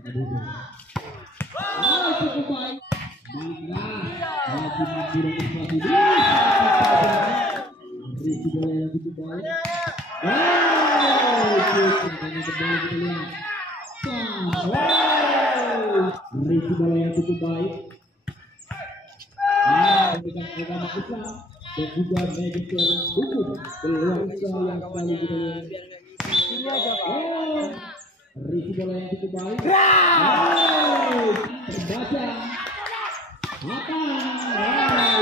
Cukup baik. Risi bola yang cukup baik. Memberikan agama Islam dan juga medical hukum peluang yang kali kita Risi bola yang cukup baik. Terbaca.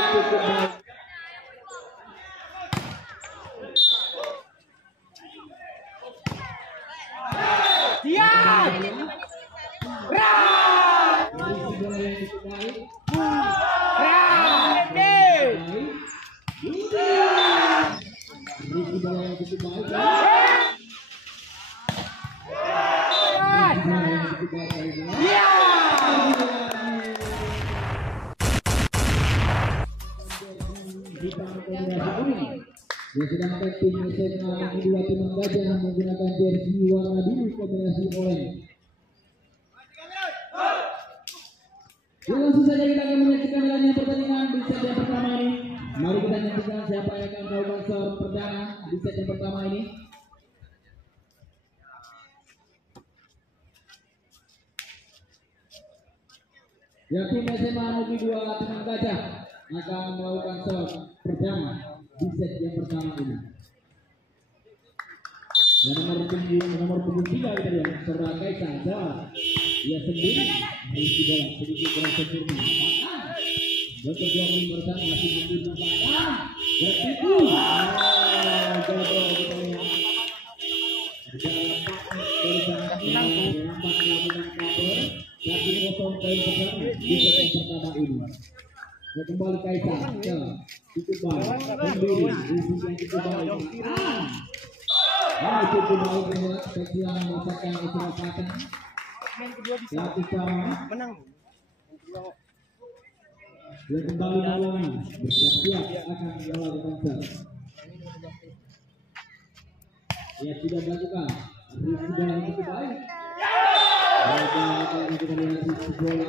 Cukup baik. Dia. Risi bola yang cukup baik. Risi bola yang cukup baik. Yang sedang tim SMA kedua tim Gajah menggunakan jersey warna biru kombinasi oranye. Langsung saja kita akan menyaksikan jalannya pertandingan di set yang pertama ini. Mari kita saksikan siapa yang akan melakukan serve perdana di set yang pertama ini. Ya, tim SMA Negeri 2 Tenang Gajah akan melakukan serve perdana di set yang pertama ini. Yang nomor punggung 3 kita lihat Serta Kaisar Jawa. Ia sendiri mengisi bola sedikit kurang sempurna. Kedua nomor 1 masih mampu melakukan dan itu jodoh kita lihat. Kembali Kaisar ke cukup baik sendiri isi yang cukup baik. Cukup baik spesial merasakan keserakakan. Menang. Yang kembali melawan bersiap-siap akan melakukan serve. Ya sudah dilakukan. Risi bola yang cukup baik. Kita lihat risi bola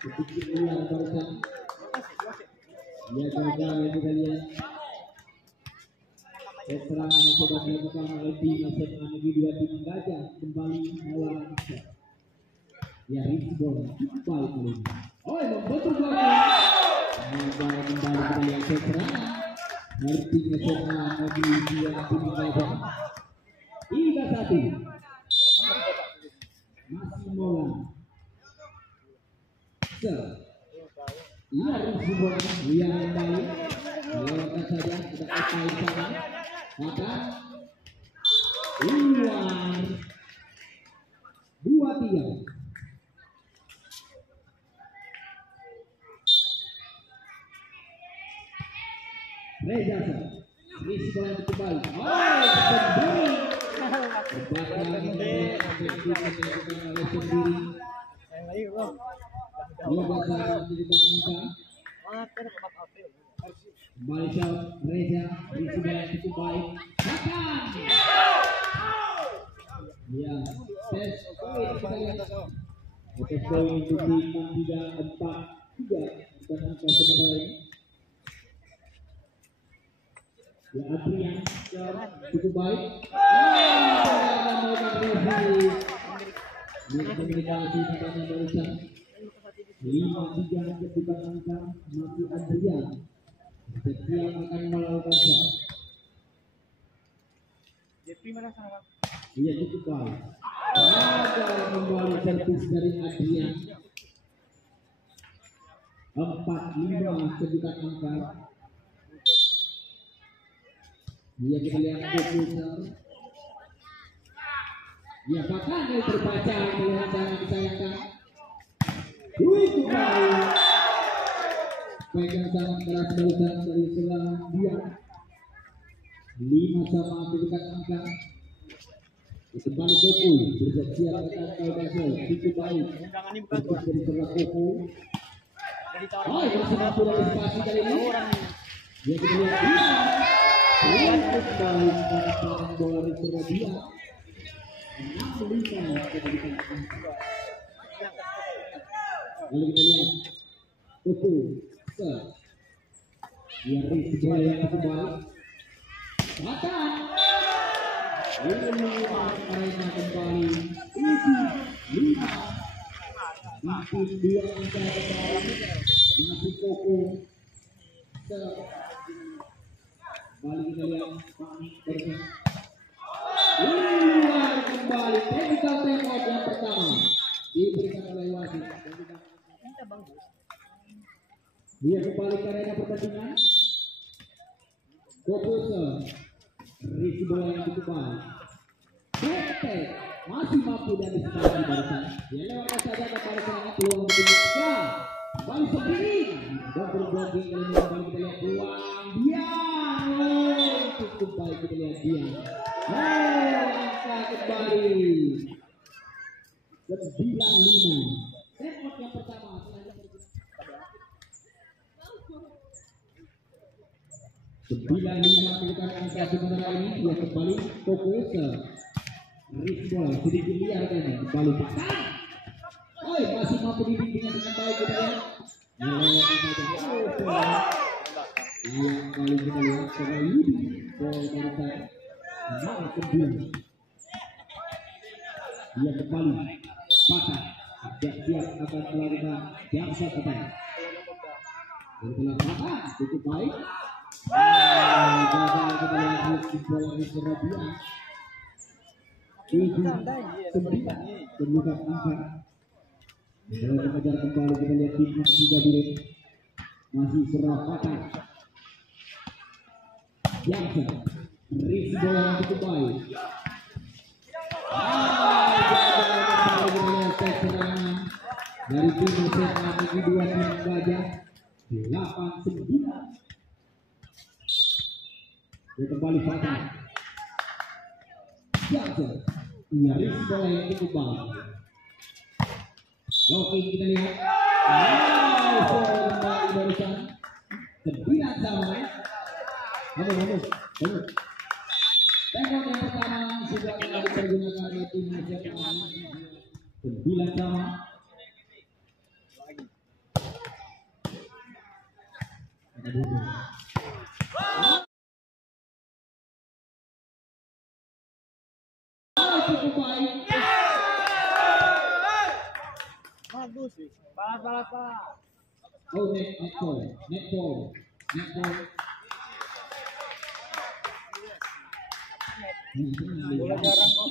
sedikit liar barusan. Ya gagal yang kita lihat. Serangan yang coba dilakukan oleh tim SMA Negeri 2 Tim Gajah kembali melawan serve. Ya risi bola cukup baik kali ini. Membentuk lagi. Kembali kita lihat serangan dari tim SMA Negeri 2 Tim Gajah. 3-1. Masih Molan. Iya risi bola yang kembali. Lewatkan saja kita pakai sana. Maka luar 2-3. Reza risi bola yang kembali. Sendiri. Kembali Reza risi bola yang cukup baik. Ya, tes poin kita lihat. Tes poin untuk tim 3-4-3 dan angka sementara ini. Ya Adrian cukup baik. Komunikasi katanya barusan 5-3 kedudukan angka masih Adrian. Setiap akan melakukan serve. Iya cukup baik. Ada kembali servis dari Adrian. 4-5 kedudukan angka. Dia kita lihat fokusnya. Ya bahkan yang terbaca melihat jangan disayangkan. Itu baik. Pegang sangat keras barusan dari selang dia. 5 sama kedudukan angka. Kembali Koku bersiap akan kau gasol. Itu baik. Fokus dari selang Koku. Yang sempat antisipasi kali ini. Dia kita lihat dia. Untuk baik sekarang bola di Surabaya 65 kedudukan angka. Lalu kita lihat Kuku Ser. Dia Rizky bola yang kembali. Selatan. Ini Arena kembali 7-5. Makin 2 angka kembali. Masih Kuku Ser. Kembali kita lihat Panik bersama. Kembali technical timeout yang pertama diberikan oleh wasit. Dia kembali ke arena pertandingan. Kopuser Rizky bola yang cukup baik. Bete masih mampu dan disekali barusan. Dia lewat saja kepada serangan peluang berikutnya. Kembali sendiri. Double blocking kali ini kembali kita lihat peluang dia. Cukup baik kita lihat dia. Angka kembali 9-5. Set yang pertama selanjutnya 9-5 kedudukan angka sementara ini. Dia kembali fokus ke Rizky bola sedikit liar kayaknya. Kembali pasang. Masih mampu dibimbing dengan baik kita lihat. Kali kita lihat sebagai Yudi bola barusan. Nomor 9. Dia kembali pasang. Siap akan melakukan jam shot kita. Kita lihat pasang cukup baik. Kita lihat Rizky bola di Surabaya 7-9 kedudukan angka. Kalau mengejar kembali kita lihat timnas juga dulu masih serah patah. Jangan Rizky bola yang cukup baik. Serangan dari tim SMA Negeri 2 Pinang Gajah 8-9. Dia kembali patah. Jangan Rizky bola yang cukup baik. Locking kita lihat. Kembali barusan 9-9. Bagus. Tengok yang pertama sudah kembali dipergunakan oleh tim nasional 9-9. Cukup baik. Bagus sih. Balas. Netball. Bola jarang kok.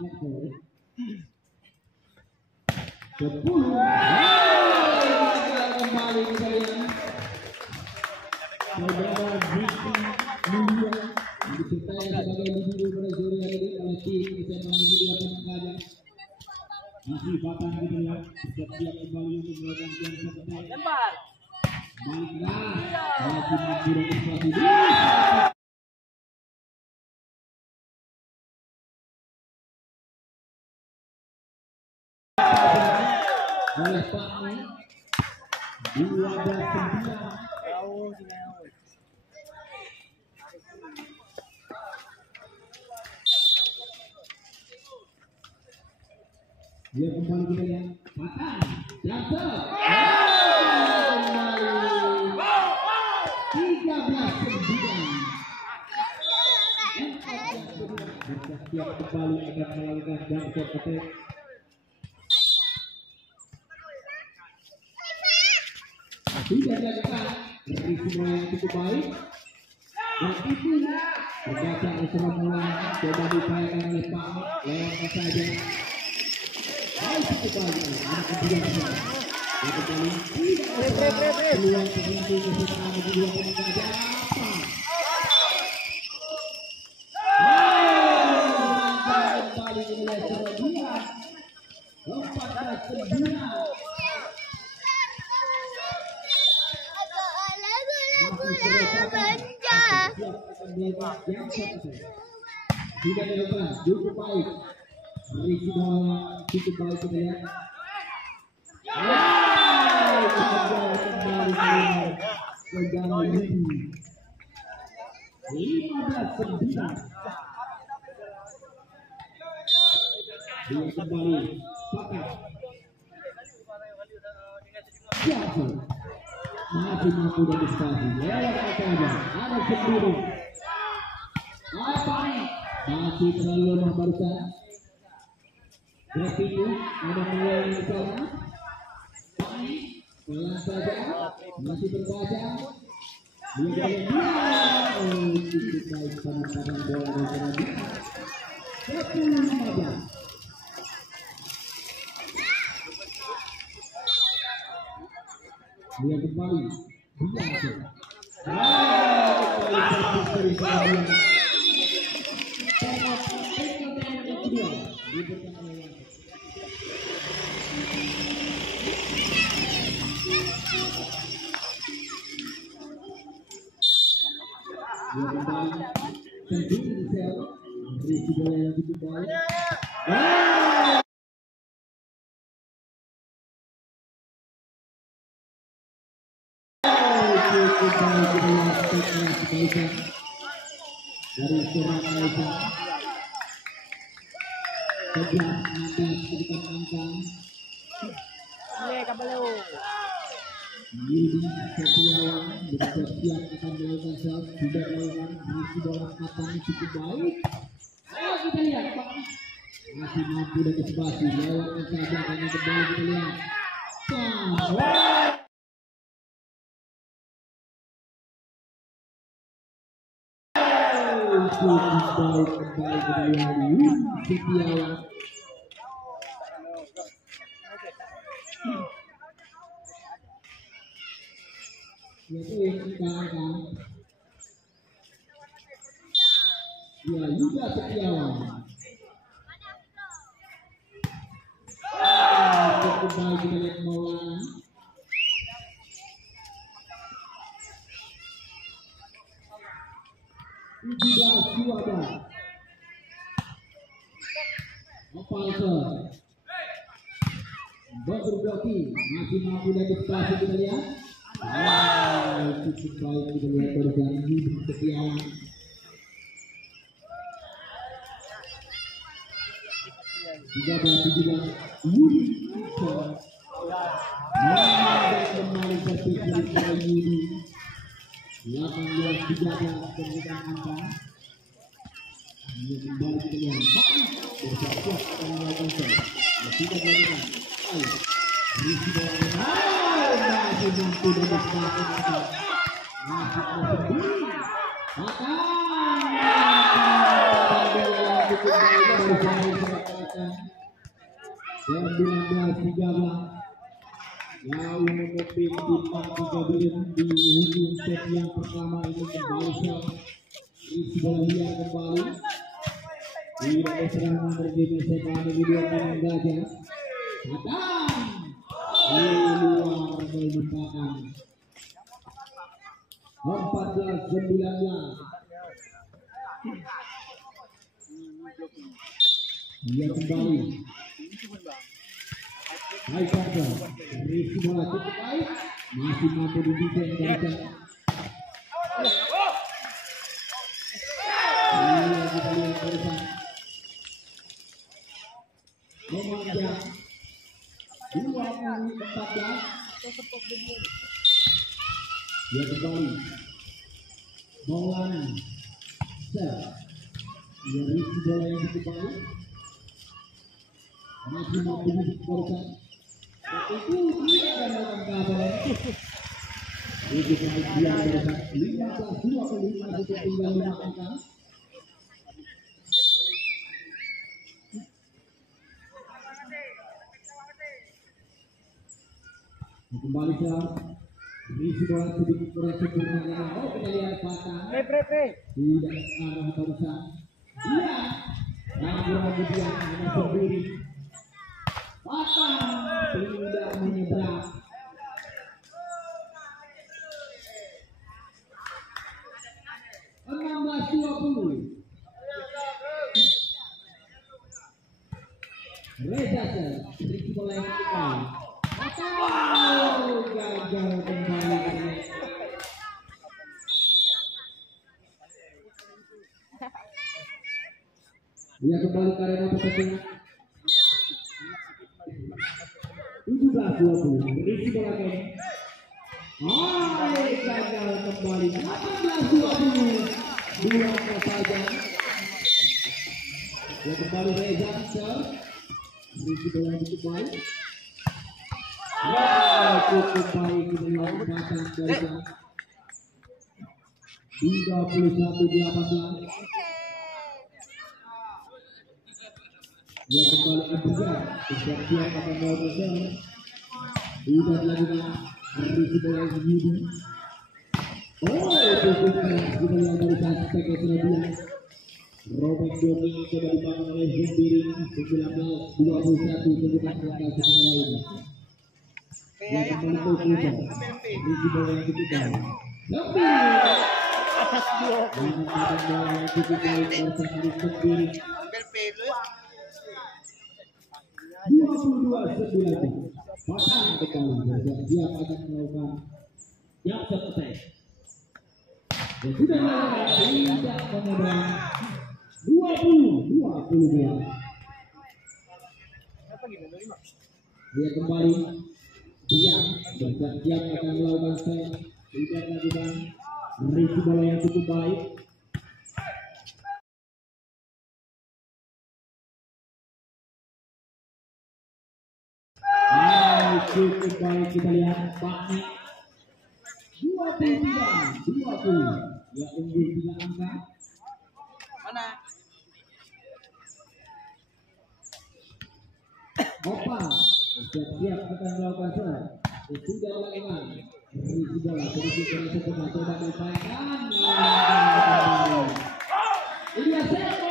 Netball. 10. Kembali kita lihat. Saudara Rizky Mulia dipercaya sebagai individu pada sore hari ini oleh tim SMA Negeri 2 Pinang Gajah. Masih patah kita lihat. Siap kembali untuk melakukan jam shot. Lempar. Baiklah. Lagi mampu registrasi. Oleh Pakmi 12-9. Dia kembali kita lihat patah jatuh kembali 13-9. Bersiap kembali akan melakukan jam shot attack. Tidak dilakukan. Rizky bola yang cukup baik. Dan itu berbaca usulan ulang coba diupayakan oleh Pak lewat saja. Baik cukup baik. Ada kemudian dia kembali peluang penentu kesetaraan di 2 Pinang Gajah. Kembali di wilayah Surabaya 14-9. Tidak dilakukan, cukup baik. Rizky bola cukup baik kita lihat. Kembali ke gawang Yudi 15-9. Dia kembali Pakai. Siapa? Masih mampu dan dispasi. Lewat aja. Ada sendiri. Apa nih? Masih terlalu lemah barusan. Graffiti ada mulai di sana. Pakai. Pelan saja. Masih terbaca. Dia cukup baik pada bola dari 10-15. Dia kembali. Dari seorang Malaysia 11-16 ketika angka Yudi Setiawan bersiap akan melakukan shot, tidak melakukan masih bola matang cukup baik. Ayo kita lihat Pak, masih mampu dan kesebasi lewat saja karena kembali kita lihat. Baik kembali Yudi Setiawan. Yaitu yang angka-angka ya juga Setiawan. Cukup baik kita lihat Maulana. Juga Suada Opalse Bergergoki masih mampu dan dispasi kita lihat. Cukup baik kita lihat barusan Yudi Setiawan. Juga Yudi kembali terpikir dari Yudi 18-13 kemudian angka. Dia kembali kita lihat bersiap-siap akan melakukan tidak melakukan Risi bola masih mampu dan bersahabat masih ada sendiri dan 19-13 Lalu memimpin timnas Gabirem di ujung set yang pertama ini kembali shot. Risi bola liar kembali. Tidak ada serangan dari Mesepani di dua orang gajah. Datang. Di luar melupakan 14-19. Dia kembali. Baik saja, Risi bola cukup baik, masih mampu didesain dari sana. Kita lihat barusan memanjang 20-14. Dia kembali Maulana dia Risi bola yang cukup baik, masih mampu didesain. Itu tidak ada kabar. Itu kemudian berkat 15-25 itu tinggal 5 angka. Kembali ke Risi bola sedikit kurang sempurna karena kita lihat patah. Tidak arah barusan. Iya. Ragu-ragu dia hanya sendiri. Patah tidak menyeberang. Reza Riki bola yang kembali. Gagal kembali. Dia kembali ke arena pertandingan. 17-20. Berisi bola lagi. Gagal kembali. 18-20. Dua angka saja. Ya kembali Reza Sir. Berisi bola yang cukup baik. Cukup baik kita lihat pasang dari 31-18. Ya kembali Abdullah. Bersiap akan melakukan. Tidak dilakukan. Berisi bola yang Yudi. Cukup keras kita lihat dari Sastek yang sudah bilang. Robert Doni coba dibangun oleh Zumbiring 19-21 sebutan angka sebenarnya ini. Ya kembali ke Kuba. Berisi bola yang cukup baik. Atas dua. Menggunakan bola yang cukup baik bersama Zumbiring. 22-19. Pasang kembali bersiap akan melakukan yang selesai. Dan sudah melakukan tidak menyeberang 20-22. Dia kembali siap bersiap akan melakukan set. Tidak melakukan berisi bola yang cukup baik. Cukup baik kita lihat Baknek 23-20. Ya unggul 3 angka. Mana? Opal siap-siap akan melakukan serang. Sudah melakukan berisi bola sedikit dari setengah coba dipainkan. Ini Sete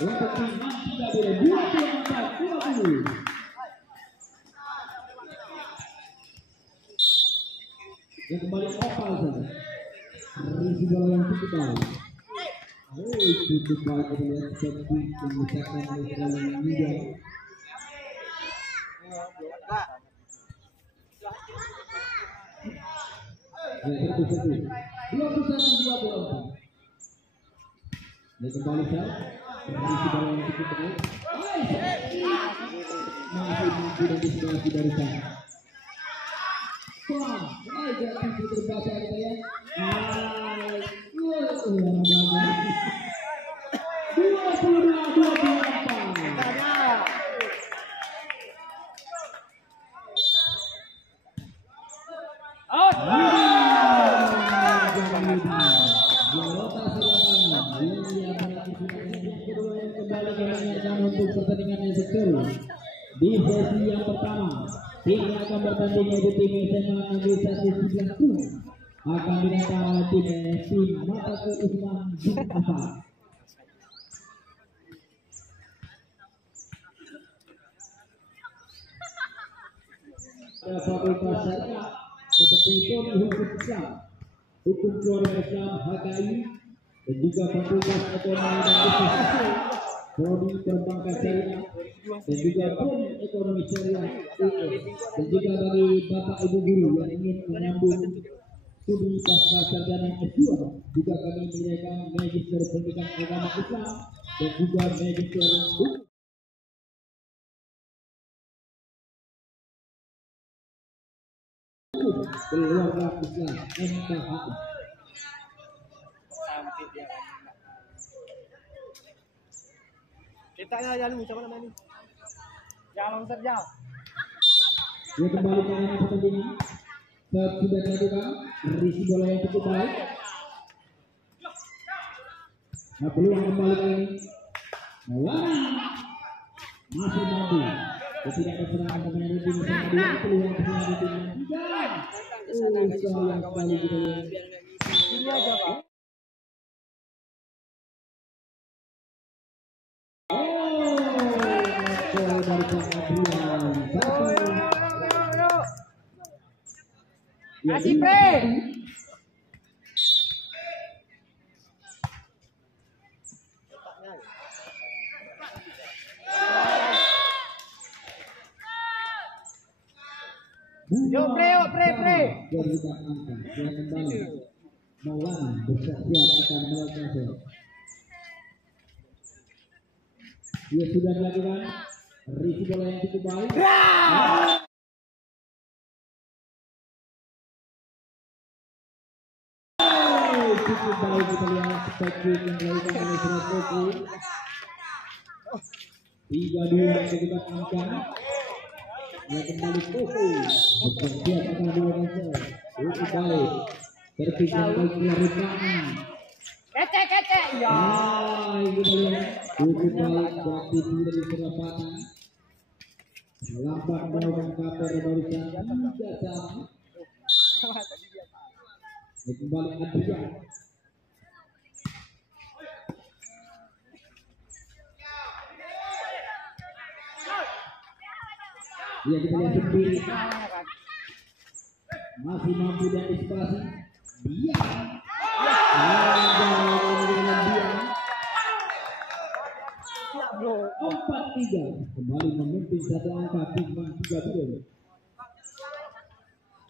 untuk tim tidak boleh 24-20. Yang kembali Opal saja. Berisi bola yang cukup baik. Cukup baik kita lihat Sete yang mencetakkan oleh Selalu Muda. Ya, 21-24. Dan kembali Sel. Berisi bola yang cukup baik. Masih mampu dan disebasi dari Sel. Wah, jangan terbaca kita ya. 22-24. Out. Untuk pertandingan yang seru di sesi yang pertama, tim yang akan bertanding yaitu tim SMA Negeri 1 akan dinamakan oleh tim Mataku Usman bin Affan. Fakultas Syariah seperti Tony Hukum Islam, Hukum Keluarga Islam HKI, dan juga Fakultas Ekonomi dan Bisnis Islam, Prodi Perbankan Syariah, dan juga Prodi Ekonomi Syariah UI, dan juga bagi Bapak Ibu Guru yang ingin menyambung studi pasca sarjana S2, juga kami menyediakan Magister Pendidikan Agama Islam dan juga Magister Hukum Keluarga Islam MKHI. Kita jalan sama nama ini. Jalan saja. Dia kembali ke arena pertandingan. Sudah dilakukan berisi bola yang cukup baik. Nah, peluang kembali kali ini. Masih mampu. Tidak ada serangan pemain tim bersama dua peluang pemain tim yang tiga. Sayang sekali kita lihat. Ini aja Pak. Dari Adrian. Kasih pre. Yo pre. Jadi kita angkat. Dia kembali. Maulana bersiap akan melakukan. Dia sudah melakukan risiko bola yang cukup baik. Patrick yang dilakukan oleh Surakoku. 3-2 kedudukan angka. Ya kembali Koko. Bersiap akan melakukan serve. Cukup baik. Terpisah baik Rifani. Kece. Ya. Ini dia. Cukup baik. Berarti tidak diserapatan. Lambat melakukan cover barusan 3-1. Kembali Adrian. Ya kita lihat sendiri. Masih mampu dan antisipasi. Dia. Dia. 4-3. Kembali memimpin satu angka timbang 3 gol.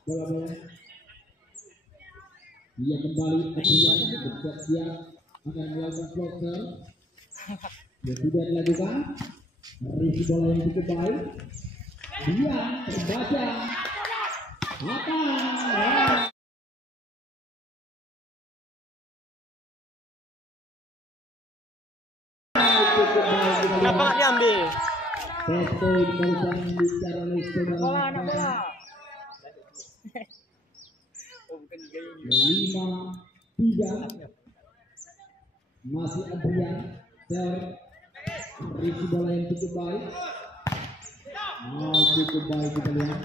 Bola. Dia kembali Adrian bersiap akan melakukan closer. Dia sudah dilakukan. Risi bola yang cukup baik. Dia terbaca. Kenapa nggak diambil? Poin barusan bicara listrik Bola, anak bola. 5-3. Masih Adrian. Risi bola yang cukup baik. Cukup baik kita lihat.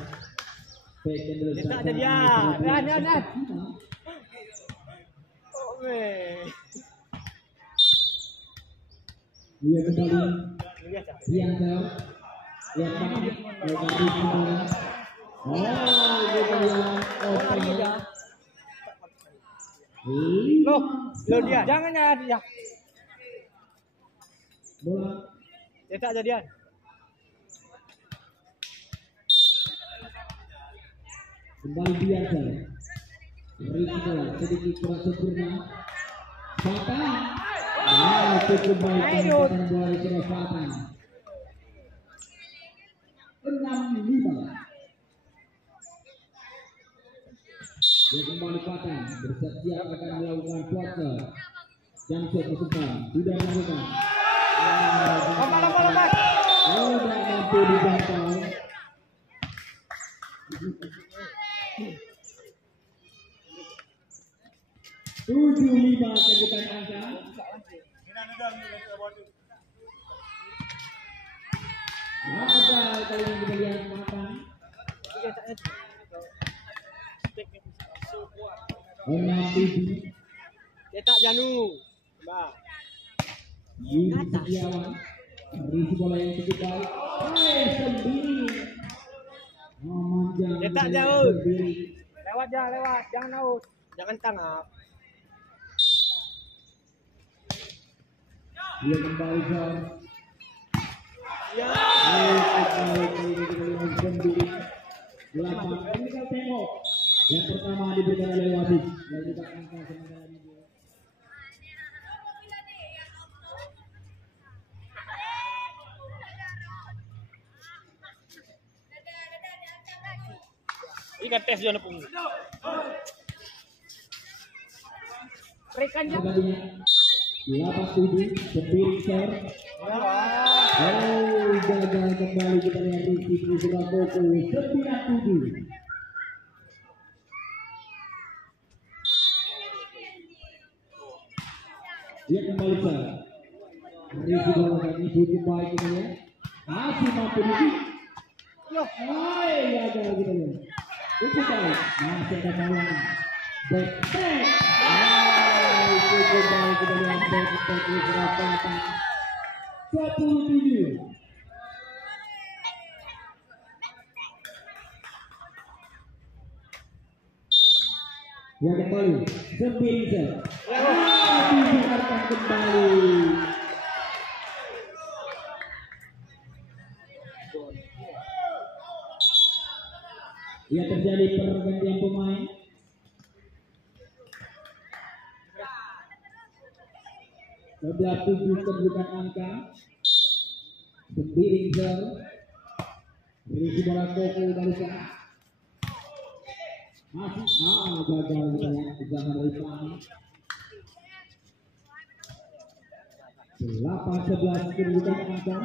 Kita ada dia. Lihat. Oke. Dia kembali. Yang jauh. Yang tadi. Kita lihat. Loh dia. Jangan ya dia. Bola. Cetak jadian. Kembali biasa. Risi sedikit kurang sempurna. Fatah. Cukup baik tembakan dari Surafatan. 6-5. Dia kembali Fatah. Bersiap akan melakukan puasa. Jam kesukaan sudah melakukan. Lompat. Tidak mampu dijangkau. 7-5 kedudukan angka. Ada kali ini kita lihat makan. 6-7. Cetak Janu. Mbak. Yudi Setiawan. Risi bola yang cukup baik. Sendiri. Memanjang. Cetak jauh. Sendiri. Lewat. Jangan out. Jangan tangkap. Dia kembali ke. Ya. Sendiri. 8. Ini kita tengok. Yang pertama diberikan oleh wasit. Dan kita angka sementara ini. Ikan tes jangan pun. Rekan jam. 8-7 Sendiri share. Gagal kembali kita lihat Rizky Surakoku 9-7. Dia kembali ke Rizky bola ini cukup baik kita lihat. Masih mampu Rizky. Gagal kita lihat. Cukup baik. Masih ada kawan. Back. Cukup baik kita lihat back Surabaya 27. Yang kembali Sembinza. Dibenarkan kembali. Ya terjadi pergantian pemain. Sebelah 7 kedudukan angka. Sembinza. Risi bola Koko dari sana. Masih gagal ya usaha Rifani. 8-11 kedudukan angka.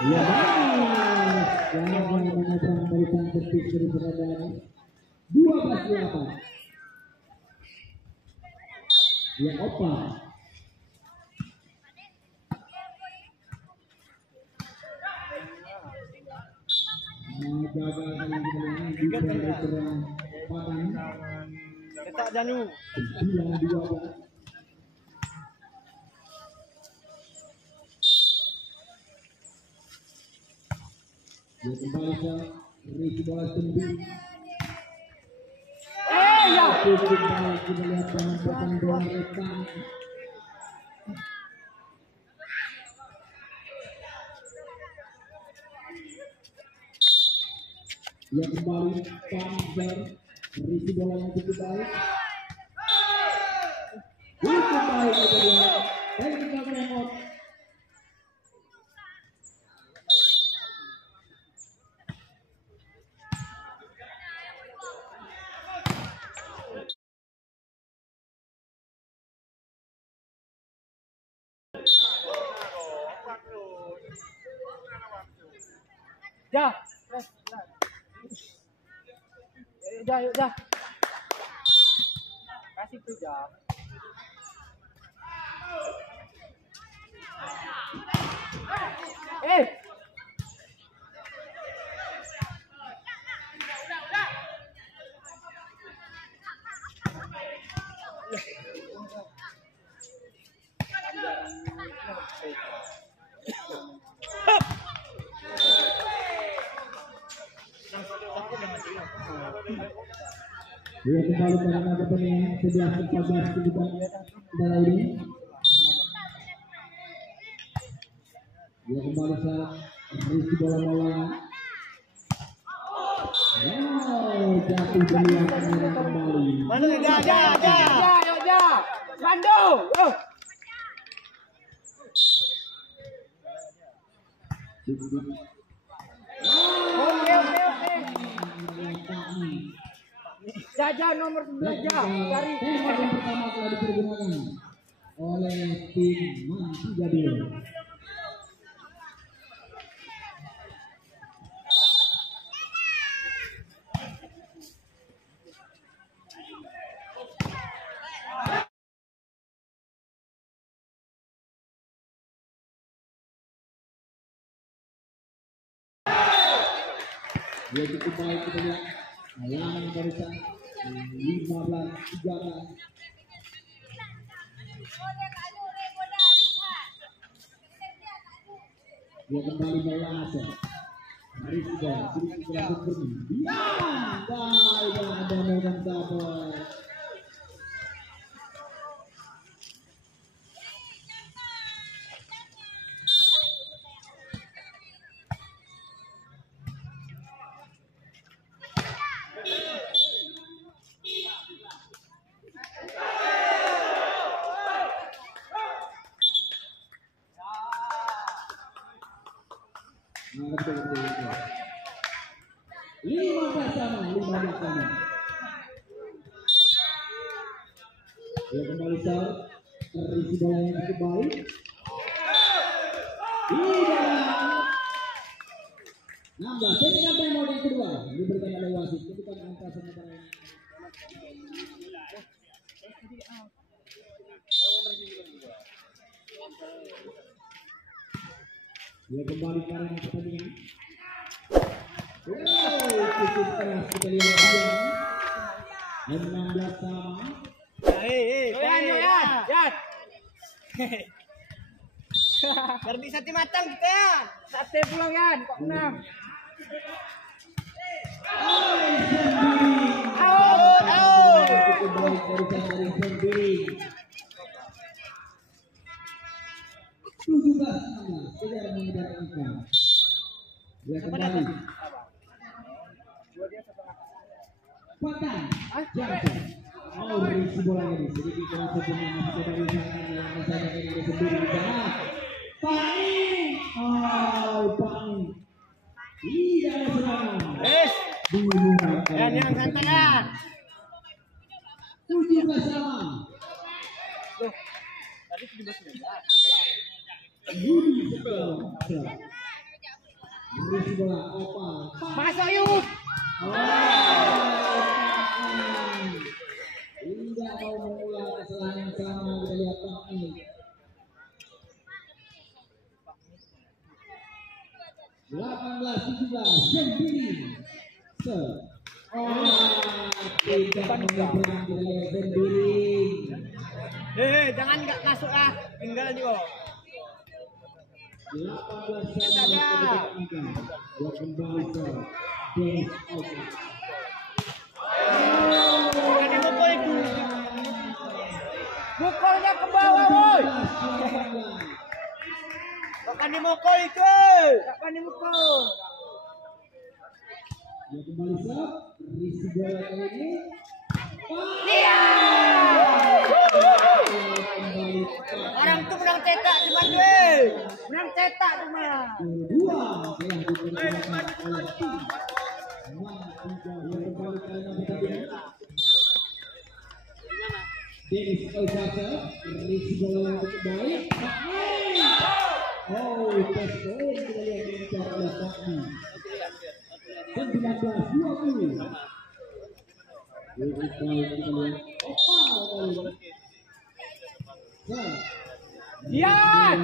Ya, yang menemukan barisan tertib dari berada 12-8. Ya, Opa. Jaga kali ini di perang Padang. Letak Janu. 9-12. Dia kembali ke Riki bola sendiri. Ya. Cukup baik kita lihat penempatan bola rekan. Dia kembali Panzer. Riki bola yang cukup baik. Cukup baik kita lihat. Dan kita remote. Ya. Ya. Kasih tuh ya. Dia kembali ke arena pertandingan 11-14 kedudukan bola ini. Dia kembali saat Rizky bola lawan. Jatuh keluar kembali. Manu ya. Bandu. Oke. Jaja nomor 11 ja. Cari Tembak yang pertama telah dipergunakan oleh tim Manti Jadil. Dia cukup baik kita lihat. Lawan barisan 15-13. Dia kembali melasar. Rizky berlangsung bermain. Ya, baik ada Medan Sabar. Lima sama. Dia kembali saat terisi bola yang cukup baik. Tidak. 16. Ini kan timeout yang kedua diberikan oleh wasit ketika angka sementara ini. Dia kembali ke arena pertandingan. Cukup keras kita lihat dia. 16 sama. Ya. Gardi sate matang kita ya. Sate pulang kan. Kok 6. Cukup baik dari sendiri. 17-16 kejar mengejar angka. Dia kembali. Patang. Jangan. Rizky bola ini sedikit keras sebelumnya masuk dari sana yang misalnya ini sendiri di sana. Panik. Tidak ada serangan. Dan yang santai ya. 17-16 17 sama. Loh, tadi 17-19. Budi Setiawan. Berisi bola Opal. Masuk yuk. Tidak mau mengulang kesalahan yang sama. Kita lihat Pak ini. 18-17 Zembiri. Tidak menyeberang kita lihat Zembiri. Jangan nggak masuk lah. Tinggal juga. 18 sama. Dia kembali ke Dennis Oka. Bukan yang mukul itu. Mukulnya ke bawah, woi. Bukan dimukul itu. Bukan dimukul. Dia kembali serve. Berisi bola kali ini. Orang tuh menang cetak cuma gue. Menang cetak cuma. Kedua telah dipergunakan oleh tim. Yang kembali karena pertandingan. Dennis Oka berisi bola yang cukup baik. Oh, tes poin kita lihat diincar oleh Fakmi. 19-20. Kita lihat Opal kali. Dian. Dian.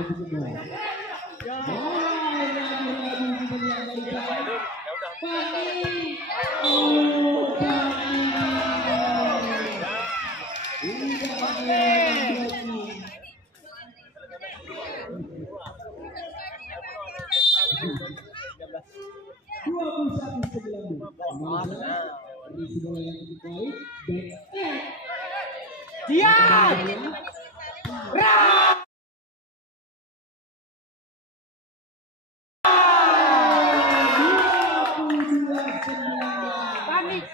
Panik.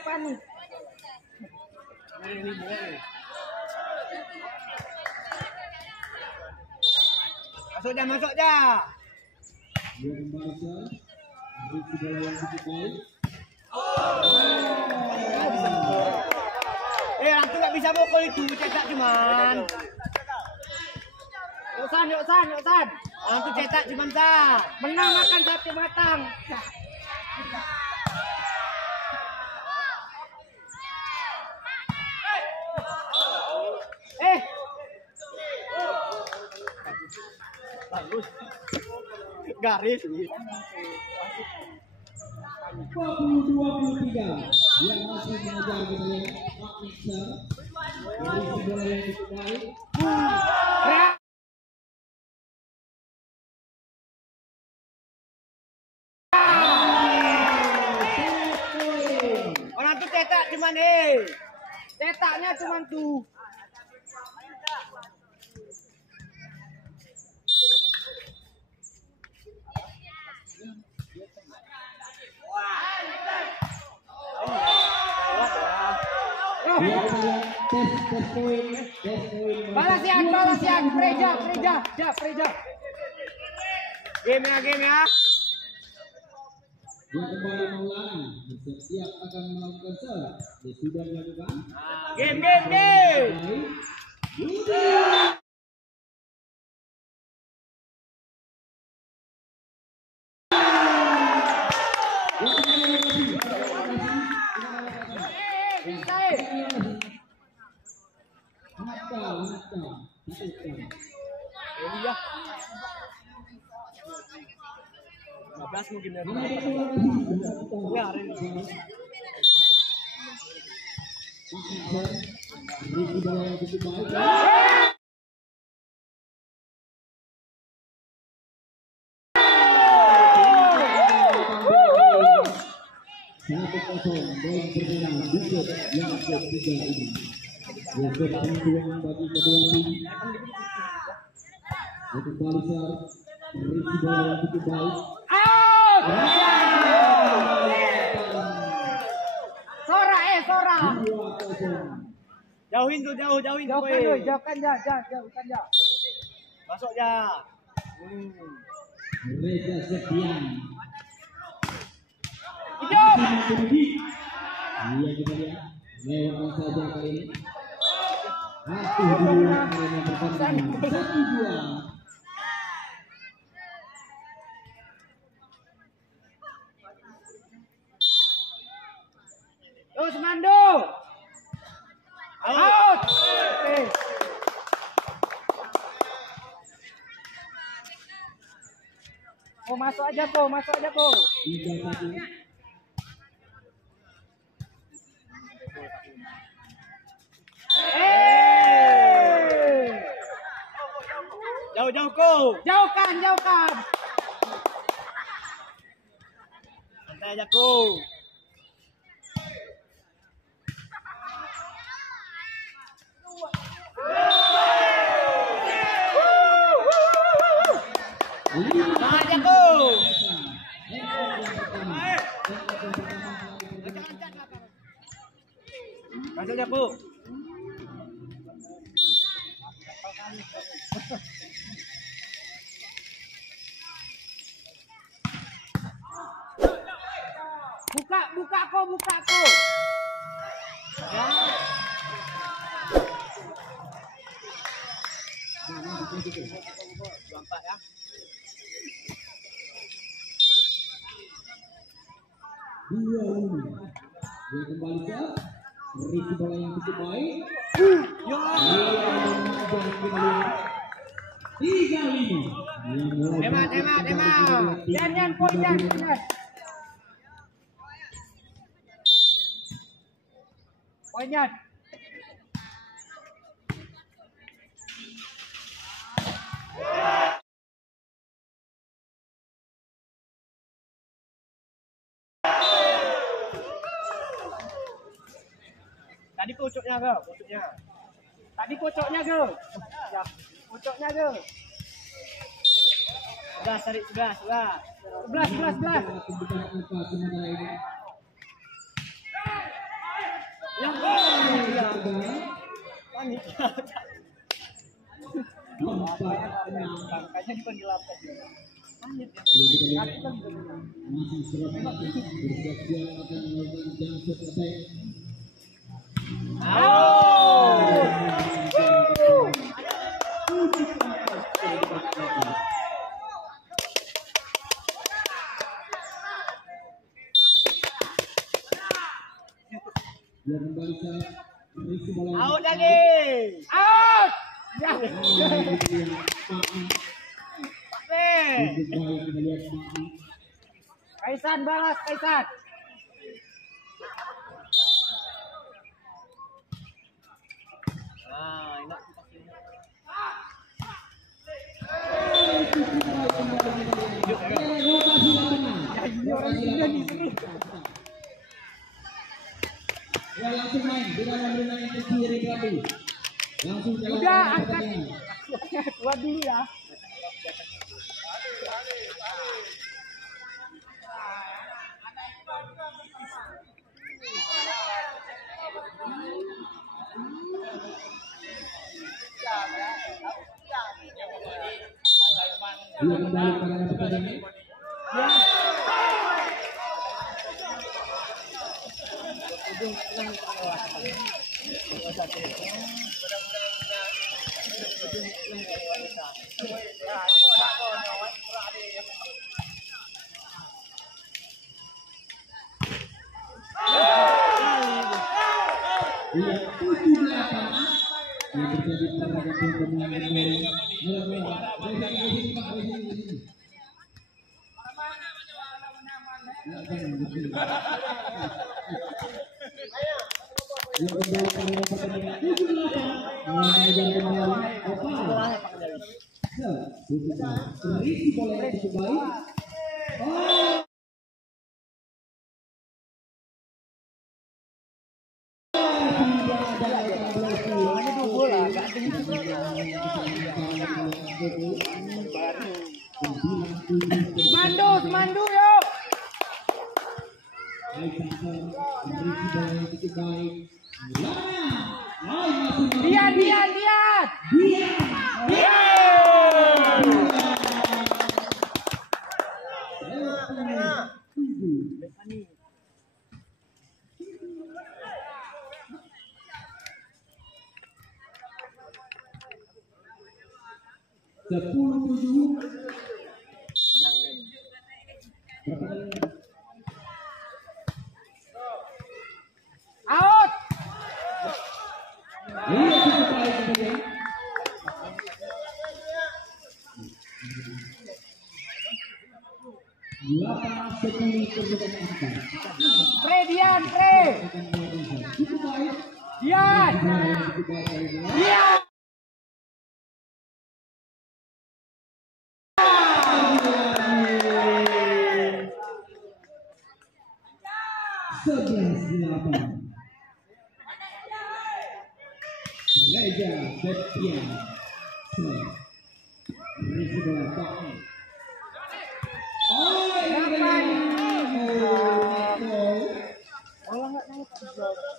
Masuk dah. Dia membaca berisi bola yang cukup baik. Langsung nggak bisa mukul itu, cetak cuman. Yuk san. Langsung cetak cuman san. Menang makan sate matang. Bagus. Garis. 20-23 yang masih mengejar kita lihat Pak Mixer berisi bola yang cukup baik. Orang tuh cetak cuman cetaknya cuman tuh. Tes poin. Balasian, Preja. Game ya. Dia kembali mengulangi, bersiap akan melakukan serve. Dia sudah dilakukan. Game. Iya. 15 mungkin ya. Ya, hari ini. Berisi bola yang cukup baik. 1-0 bola berjalan Bukit yang ketiga ini. Bukit peluang bagi kedua tim. Untuk Balisar berisi bola yang cukup baik. Sora. 2-0. Jauhin tuh, jauhin. Jauhkan ya. Masuk ya. Reza Septian. Hidup. Iya kita lihat lewatkan saja kali ini. Satu dua arena pertandingan 1-2. Terus Mando. Out. Oke. Oh, masuk aja, Po. Masuk aja, Po. 3-1. Jauh-jauh, Ko. Jauhkan, jauhkan. Santai aja, Ko. Aja, Ko. Masuk aja, Po. Buka ko. Ya. Empat ya. Dia kembali ke Ricky bola yang cukup baik. Ya. 3-5. Emat. Jangan poin jangan. Poinnya. Tadi pocoknya ke, pocoknya. Tadi pocoknya ke. Ya, pocoknya ke. Sudah, tarik sudah. 11. Yang panik. Makanya dipanggil apa? Panik. Masih bersiap-siap akan melakukan jump attack. Dia kembali ke Ricky bola. Out lagi. Out. Ya. Kaisan balas, Kaisan. Enak. Ya langsung main, tidak memberi main ke kiri lagi. Langsung jalan. Udah angkat. Kuat dulu ya. Dia kembali ke arena pertandingan. Iya, 7-8. Yang terjadi pergabungan pemain Mandu yuk. Lihat. 10-7. Out. Iya, cukup baik kemudian. Delapan 10 kemudian angka. Dian. Cukup baik. Dian. Dian. 11-8. Reja Septian. Risi bola Tokni. Oh, ini Kalau nggak tahu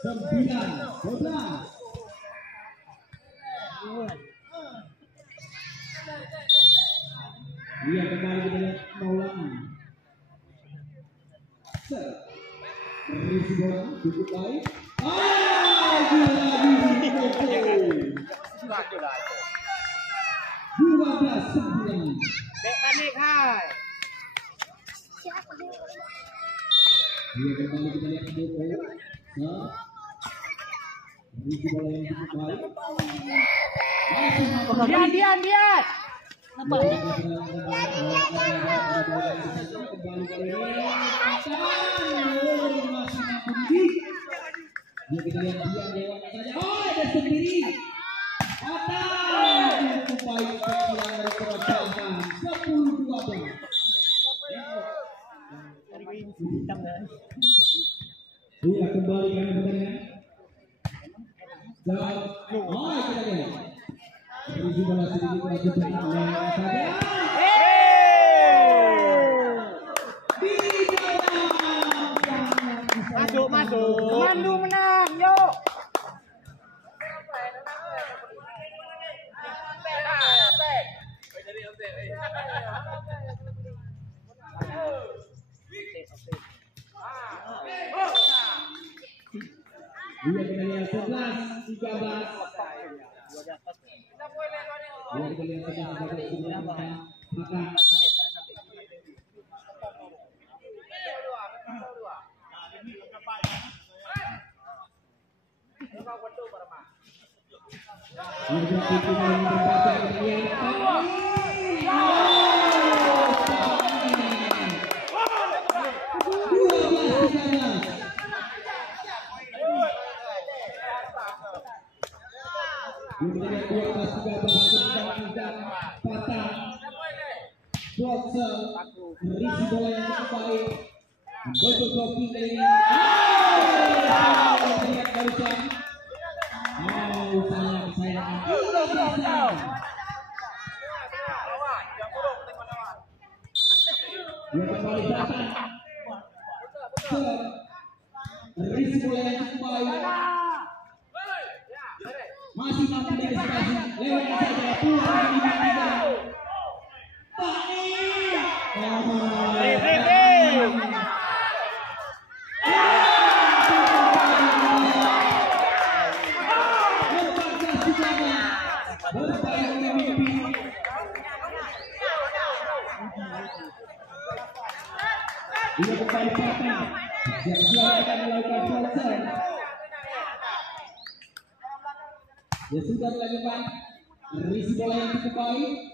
9-12. Iya, kembali kita lihat Maulana. Risi bola cukup baik. Gila. 12-9. Bek panik hai. Iya, kembali kita lihat Joko. Risi bola yang cukup baik. Dian. Apa? Kembali kali ini. Ya, kita lihat dia lewat saja. Oh, ada sendiri. Cukup baik sekian dari kerajaan 10-12. Iya, kembali kami pertandingan. Dan kita lihat. Risi bola sedikit lagi berjalan saja. Masuk. Mandu menang, yuk. Iya, kita lihat 11-13. Iya, kita lihat 11-13. Maka Risi bola yang cukup baik. Betul blocking kali ini. Lihat barusan. Sayang. Dia kembali datang. Risi bola yang cukup baik. Masih mampu diantisipasi. Lewat saja pulang di mana. Dia kembali datang. Siap-siap akan melakukan transfer. Dia sudah melakukan risi bola yang cukup baik.